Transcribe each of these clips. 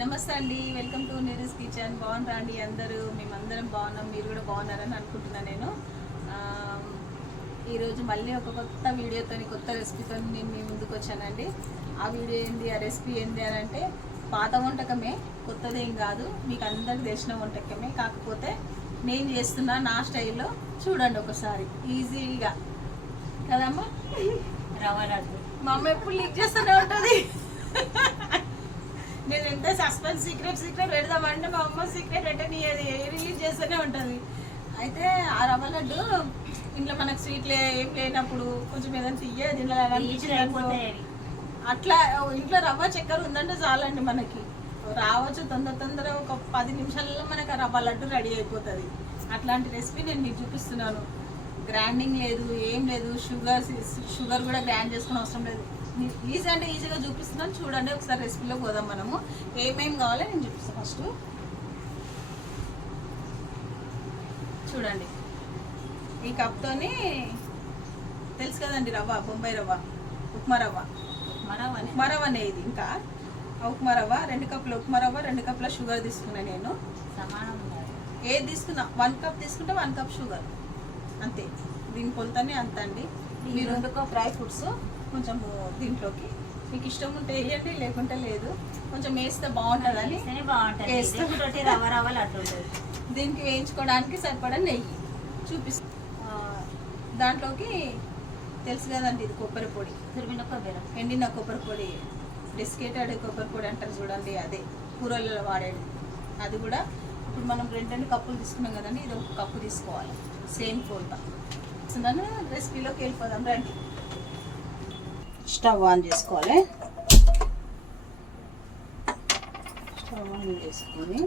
నమస్తే అండి, welcome to Neeraj kitchen. బాగున్నారా అండి అందరూ? మేమందరం బాగున్నాం, మీరు కూడా బాగున్నారని అనుకుంటున్నాను. నేను ఈరోజు మళ్ళీ ఒక కొత్త వీడియోతో, కొత్త రెసిపీతో నేను మీ ముందుకు వచ్చానండి. ఆ వీడియో ఏంది, ఆ రెసిపీ ఏంది అని అంటే పాత వంటకమే, కొత్తదేం కాదు, మీకు అందరికి తెలిసిన వంటకమే. కాకపోతే నేను చేస్తున్నా నా స్టైల్లో. చూడండి ఒకసారి, ఈజీగా కదమ్మా. రవ్వ లడ్డు మా అమ్మ ఎప్పుడు లీక్ చేస్తూనే ఉంటుంది. నేను ఎంత సస్పెన్స్ సీక్రెట్ పెడదామంటే మా అమ్మ సీక్రెట్ అంటే నీ అది రిలీజ్ చేస్తూనే ఉంటుంది. అయితే ఆ రవ్వ లడ్డు ఇంట్లో మనకు స్వీట్లు ఏం లేనప్పుడు కొంచెం ఏదైనా తీయ దీనిలో అట్లా ఇంట్లో రవ్వ చక్కెర ఉందంటే చాలండి, మనకి రావచ్చు తొందర ఒక 10 నిమిషాలలో మనకు ఆ రవ్వ లడ్డు రెడీ అయిపోతుంది. అట్లాంటి రెసిపీ నేను మీకు చూపిస్తున్నాను. గ్రైండింగ్ లేదు, ఏం లేదు, షుగర్ కూడా గ్రైండ్ చేసుకుని అవసరం లేదు. ఈజీ అంటే ఈజీగా చూపిస్తున్నాను. చూడండి ఒకసారి రెసిపీలో పోదాం. మనము ఏమేమి కావాలో నేను చూపిస్తాను. ఫస్ట్ చూడండి, ఈ కప్తోని తెలుసు కదండి, రవ్వ, బొంబాయి రవ్వ, ఉప్మా రవ్వ అనేది. ఇంకా ఉప్మా రవ్వ 2 కప్పుల ఉప్మా రవ్వ, 2 కప్పుల షుగర్ తీసుకున్నాను నేను. సమానం ఏది తీసుకున్నా 1 కప్ తీసుకుంటే 1 కప్ షుగర్ అంతే. దీని కొలతనే అంత అండి. మీరు 2 డ్రై ఫ్రూట్స్ కొంచెం దీంట్లోకి మీకు ఇష్టం ఉంటే వేయండి, లేకుంటే లేదు. కొంచెం వేస్తే బాగుంటుందని దీనికి వేయించుకోవడానికి సరిపడా నెయ్యి చూపిస్తాను. దాంట్లోకి తెలుసు కదండి, ఇది కొబ్బరి పొడి, తురిమిన కొబ్బరి, ఎండిన కొబ్బరి పొడి, డెస్కేటెడ్ కొబ్బరి పొడి అంటారు చూడండి, అదే కూరల్లో వాడేది. అది కూడా ఇప్పుడు మనం 2 కప్పులు తీసుకున్నాం కదండి, ఇది 1 కప్పు తీసుకోవాలి. సేమ్ కొలత. రెసిపీలోకి వెళ్ళిపోదాం రండి. స్టవ్ ఆన్ చేసుకోవాలి. స్టవ్ ఆన్ చేసుకొని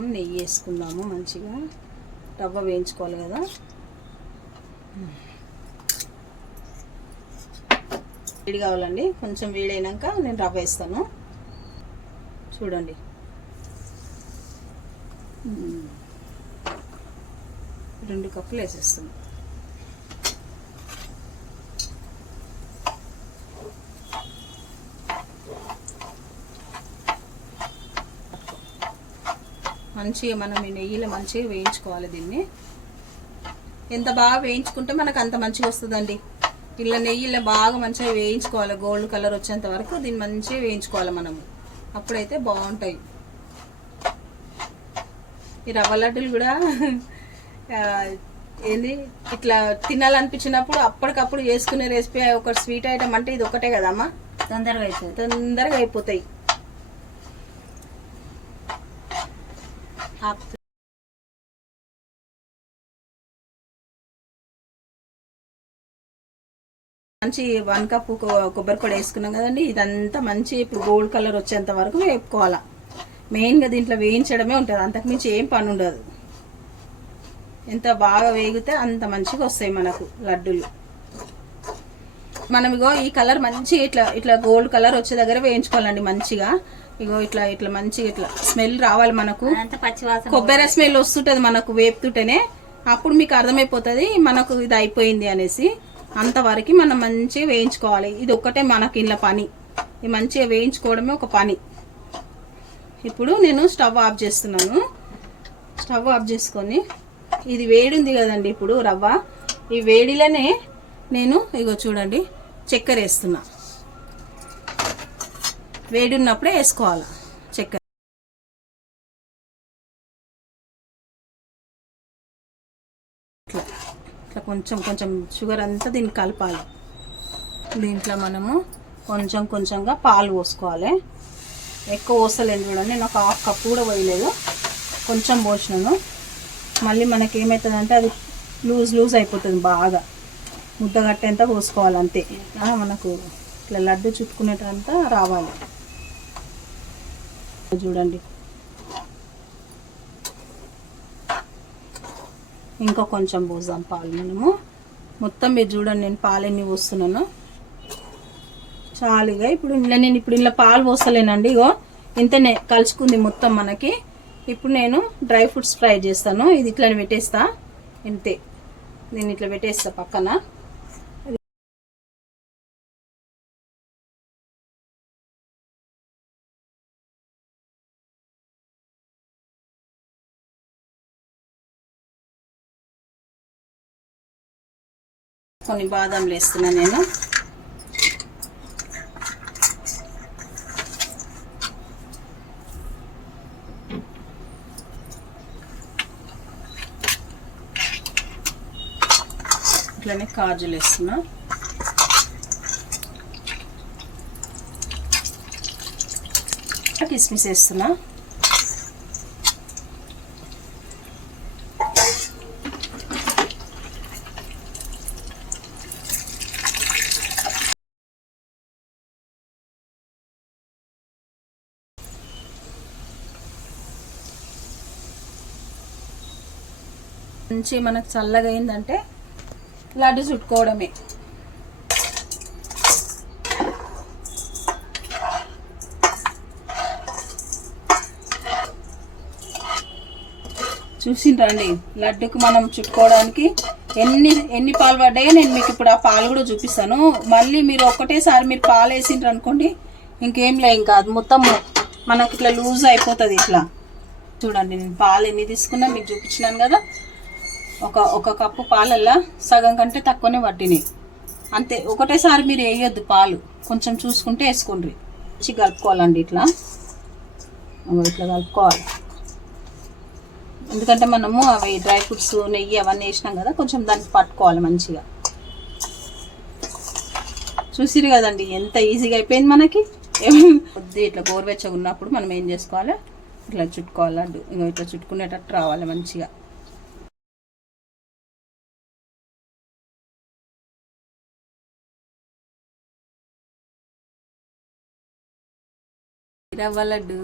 నెయ్యి వేసుకుందాము. మంచిగా రవ్వ వేయించుకోవాలి కదా. వేడి కావాలండి, కొంచెం వేడైనాక నేను రవ్వ వేస్తాను. చూడండి, 2 కప్పులు వేసేస్తాను. మంచిగా మనం ఈ నెయ్యిలో మంచిగా వేయించుకోవాలి. దీన్ని ఎంత బాగా వేయించుకుంటే మనకు అంత మంచిగా వస్తుందండి. ఇలా నెయ్యిలో బాగా మంచిగా వేయించుకోవాలి, గోల్డ్ కలర్ వచ్చేంత వరకు దీన్ని మంచిగా వేయించుకోవాలి మనము. అప్పుడైతే బాగుంటాయి. ఈ రవ్వ లడ్డులు కూడా ఏంది ఇట్లా తినాలనిపించినప్పుడు అప్పటికప్పుడు చేసుకునే రెసిపీ. ఒక స్వీట్ ఐటమ్ అంటే ఇది ఒకటే కదమ్మా, తొందరగా అయిపోతాయి. మంచి 1 కప్పు కొబ్బరి పొడి వేసుకున్నాం కదండి. ఇదంతా మంచి ఇప్పుడు గోల్డ్ కలర్ వచ్చేంత వరకు వేపుకోవాలా. మెయిన్గా దీంట్లో వేయించడమే ఉంటుంది, అంతకుమించి ఏం పని ఉండదు. ఎంత బాగా వేగితే అంత మంచిగా వస్తాయి మనకు లడ్డూలు. మనం ఇగో ఈ కలర్ మంచిగా ఇట్లా గోల్డ్ కలర్ వచ్చే దగ్గర వేయించుకోవాలండి మంచిగా. ఇగో ఇట్లా మంచిగా ఇట్లా స్మెల్ రావాలి మనకు. కొబ్బరి స్మెల్ వస్తుంటుంది మనకు వేపుతుంటేనే. అప్పుడు మీకు అర్థమైపోతుంది మనకు ఇది అయిపోయింది అనేసి. అంతవరకు మనం మంచిగా వేయించుకోవాలి. ఇది ఒక్కటే మనకి ఇంట్లో పని, ఇది మంచిగా వేయించుకోవడమే ఒక పని. ఇప్పుడు నేను స్టవ్ ఆఫ్ చేస్తున్నాను. స్టవ్ ఆఫ్ చేసుకొని ఇది వేడి ఉంది కదండి ఇప్పుడు రవ్వ, ఈ వేడిలోనే నేను ఇగో చూడండి చక్కెర వేస్తున్నా. వేడి ఉన్నప్పుడే వేసుకోవాలి చక్కెర. ఇట్లా కొంచెం షుగర్ అంతా దీన్ని కలపాలి. దీంట్లో మనము కొంచెంగా పాలు పోసుకోవాలి. ఎక్కువ పోస్తలేను చూడండి, నేను ఒక 1/2 కప్పు కూడా పోయలేదు, కొంచెం పోసినాను. మళ్ళీ మనకి ఏమవుతుందంటే అది లూజ్ అయిపోతుంది, బాగా ముద్దగట్టేంత పోసుకోవాలి అంతే. మనకు ఇట్లా లడ్డు చుట్టుకునేటంతా రావాలి. చూడండి, ఇంకా కొంచెం పోసాం పాలు మనము. మొత్తం మీరు చూడండి, నేను పాలు ఎన్ని పోస్తున్నాను చాలుగా. ఇప్పుడు ఇంట్లో పాలు పోస్తలేనండి. ఇగో ఇంతనే కలుసుకుంది మొత్తం మనకి. ఇప్పుడు నేను డ్రై ఫ్రూట్స్ ఫ్రై చేస్తాను. ఇది ఇట్లా పెట్టేస్తా, ఇంతే. నేను ఇట్లా పెట్టేస్తా పక్కన. కొన్ని బాదంలు వేస్తున్నాను నేను. ఇట్లానే కాజులు వేస్తున్నా. కిస్మిస్ వేస్తున్నా. మంచి మనకు చల్లగా అయిందంటే లడ్డు చుట్టుకోవడమే. చూసిండ్రండి లడ్డుకు మనం చుట్టుకోవడానికి ఎన్ని పాలు పడ్డాయో నేను మీకు ఇప్పుడు ఆ పాలు కూడా చూపిస్తాను. మళ్ళీ మీరు ఒకటేసారి మీరు పాలు వేసిండ్రు అనుకోండి ఇంకేం లే, ఇంకా అది మొత్తం మనకి ఇట్లా లూజ్ అయిపోతుంది. ఇట్లా చూడండి నేను పాలు ఎన్ని తీసుకున్నా మీకు చూపించినాను కదా. ఒక కప్పు పాలల్లా సగం కంటే తక్కువనే పట్టినాయి అంతే. ఒకటేసారి మీరు వేయొద్దు పాలు, కొంచెం చూసుకుంటే వేసుకోండి. మంచి కలుపుకోవాలండి ఇట్లా కలుపుకోవాలి. ఎందుకంటే మనము అవి డ్రై ఫ్రూట్స్ నెయ్యి అవన్నీ వేసినాం కదా, కొంచెం దానికి పట్టుకోవాలి మంచిగా. చూసిరు కదండి ఎంత ఈజీగా అయిపోయింది మనకి. కొద్ది ఇట్లా గోరువెచ్చగా ఉన్నప్పుడు మనం ఏం చేసుకోవాలి, ఇట్లా చుట్టుకోవాలి. లడ్డు ఇంకా ఇట్లా చుట్టుకునేటట్టు రావాలి మంచిగా. రవ్వ లడ్డు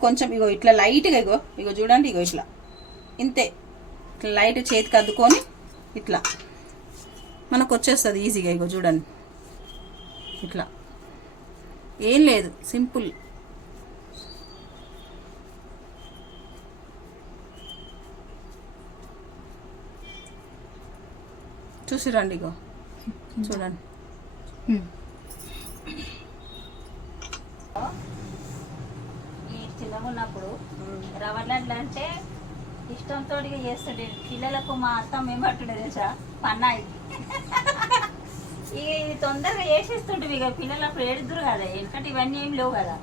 కొంచెం ఇగో ఇట్లా లైట్గా ఇగో చూడండి, ఇగో ఇట్లా ఇంతే. ఇట్లా లైట్ చేతికి అద్దుకొని ఇట్లా మనకు వచ్చేస్తుంది ఈజీగా. ఇగో చూడండి ఇట్లా, ఏం లేదు, సింపుల్. చూసిరండి ఇగో చూడండి. చిన్నగా ఉన్నప్పుడు రవ్వ లడ్లు అంటే ఇష్టంతో చేస్తుండే పిల్లలకు. మా అత్త మేమట్టుండే తెలుసా పన్నాయి. ఇక ఇది తొందరగా చేసేస్తుంటే ఇక పిల్లలు అప్పుడు ఏడుదురు కదా, ఎందుకంటే ఇవన్నీ ఏం లేవు కదా.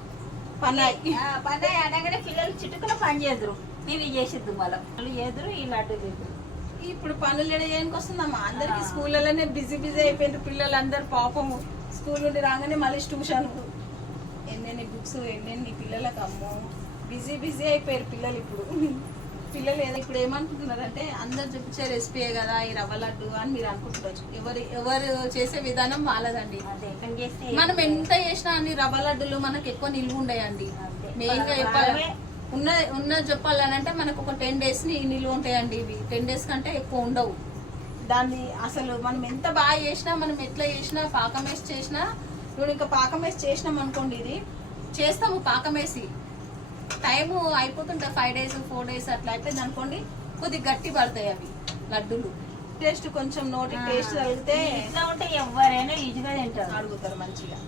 పన్నాయి అనగానే పిల్లలు చిటుకులో పని చేదురు, ఇవి చేసిద్దు మళ్ళీ వాళ్ళు చేదురు, ఈ లడ్డు చేదురు. ఇప్పుడు పనులు చేయడానికి వస్తుందమ్మా అందరికి. స్కూళ్ళలోనే బిజీ అయిపోయింది పిల్లలు అందరు. పాపము స్కూల్ నుండి రాగానే మళ్ళీ ట్యూషన్, ఎన్నెన్ని బుక్స్, ఎన్నెన్ని పిల్లలకు. అమ్మో బిజీ అయిపోయారు పిల్లలు ఇప్పుడు. పిల్లలు ఇప్పుడు ఏమనుకుంటున్నారంటే అందరు చూపించే రెసిపీయే కదా ఈ రవ్వ లడ్డు అని మీరు అనుకుంటున్నారు. ఎవరు చేసే విధానం వాళ్ళదండి. మనం ఎంత చేసినా అన్ని రవ్వ లడ్డులు మనకు ఎక్కువ నిల్వ ఉండయండి. మెయిన్ గా చెప్పాలి ఉన్నది చెప్పాలనంటే మనకు ఒక 10 days నిల్వ ఉంటాయండి. ఇవి 10 days కంటే ఎక్కువ ఉండవు. దాన్ని అసలు మనం ఎంత బాగా చేసినా, మనం ఎట్లా చేసినా, పాకం వేసి చేసినా, ఇప్పుడు ఇంకా పాకం వేసి చేసినాం అనుకోండి, ఇది చేస్తాము పాకం వేసి టైము అయిపోతుంటే 5 days 4 days అట్లా అయిపోయింది అనుకోండి, కొద్దిగా గట్టి పడతాయి అవి లడ్డూలు. టేస్ట్ కొంచెం నోటి టేస్ట్ తగిలితే ఇట్లా ఉంటే ఎవరైనా ఈజీగా తింటారు, అడుగుతారు మంచిగా.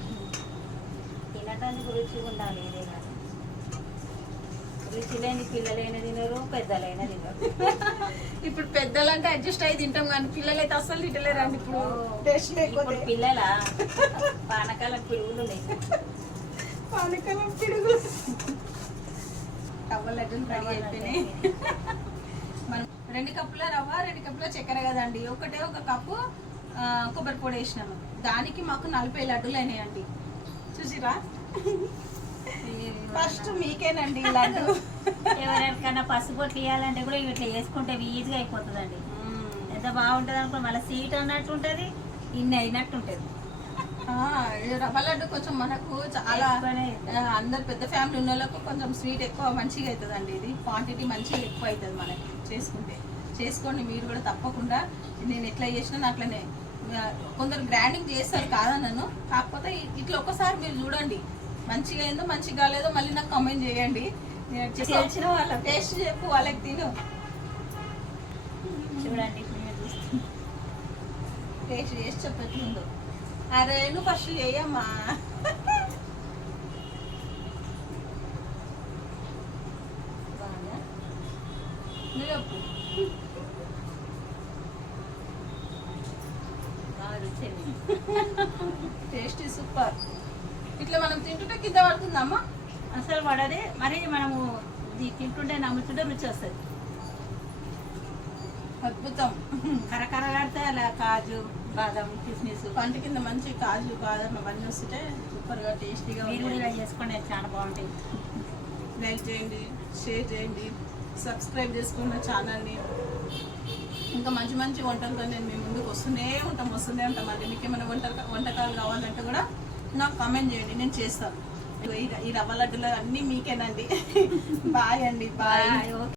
తినటానికి రుచిగా ఉండాలి. ఇదే కాదు, రుచి లేని పిల్లలైనా తినరు, పెద్దలైనా తినరు. ఇప్పుడు పెద్దలంటే అడ్జస్ట్ అయ్యి తింటాం కానీ పిల్లలైతే అస్సలు తింటలేరండి ఇప్పుడు. టేస్ట్ లేకపోతే పిల్లల పానకాలం పిడుగులు ఉన్నాయి. పానకాలం పిడుగులు రవ్వ లడ్డూలు రెడీ అయిపోయినాయి. మనం 2 కప్పుల రవ్వ 2 కప్పుల చక్కెర కదండి. ఒక కప్పు కొబ్బరి పొడి వేసినాము, దానికి మాకు 40 లడ్డూలు అయినాయండి. చూసిరా, ఫస్ట్ మీకేనండి లడ్డు. ఎవరికైనా పసుపొట్లు ఇవ్వాలంటే కూడా ఇట్లా వేసుకుంటే ఈజీగా అయిపోతుందండి. ఎంత బాగుంటుంది అనుకో, మళ్ళీ స్వీట్ అన్నట్టు ఉంటుంది, ఇన్ని అయినట్టు ఉంటుంది. రవ్వ లడ్డు కొంచెం మనకు చాలా అందరు పెద్ద ఫ్యామిలీ ఉన్న వాళ్ళకు కొంచెం స్వీట్ ఎక్కువ మంచిగా అవుతుందండి. ఇది క్వాంటిటీ మంచిగా ఎక్కువ అవుతుంది మనకి చేసుకోండి మీరు కూడా తప్పకుండా. నేను ఎట్లా చేసినా అట్లనే. కొందరు గ్రైండింగ్ చేస్తారు కాదన్నాను, కాకపోతే ఇట్లా ఒక్కసారి మీరు చూడండి, మంచిగా అయిందో మంచిగా కాలేదో మళ్ళీ నాకు కామెంట్ చేయండి. తెలిసిన వాళ్ళ టేస్ట్ చెప్పు, వాళ్ళకి తిను. చూడండి టేస్ట్ చేసి చెప్పట్లుందో. అరే నువ్వు ఫస్ట్ చేయమ్మా. బాగా నువ్వు చెప్పు. బాగా రుచింది. Taste super. ఇట్లా మనం తింటుంటే కింద పడుతుందమ్మా. అసలు పడదే, మరి మనము ఇది తింటుంటే నమ్ముతుంటే రుచి వస్తుంది. అద్భుతం. కరకరలాడితే అలా కాజు బాదం కిస్మిస్ పంట కింద మంచి కాజు బాదం అవన్నీ వస్తుంటే సూపర్గా టేస్టీగా మీరు కూడా ఉంటుంది. ఇలా చేసుకోండి, అది చాలా బాగుంటాయి. లైక్ చేయండి, షేర్ చేయండి, సబ్స్క్రైబ్ చేసుకున్న ఛానల్ని. ఇంకా మంచి మంచి వంటలతో నేను మీ ముందుకు వస్తూనే ఉంటాం అండి. మీకు ఏమైనా వంటకాలు కావాలంటే కూడా నాకు కామెంట్ చేయండి, నేను చేస్తాను. ఈ రవ్వ లడ్డులు అన్నీ మీకేనండి. బాయ్ అండి, బాయ్. ఓకే.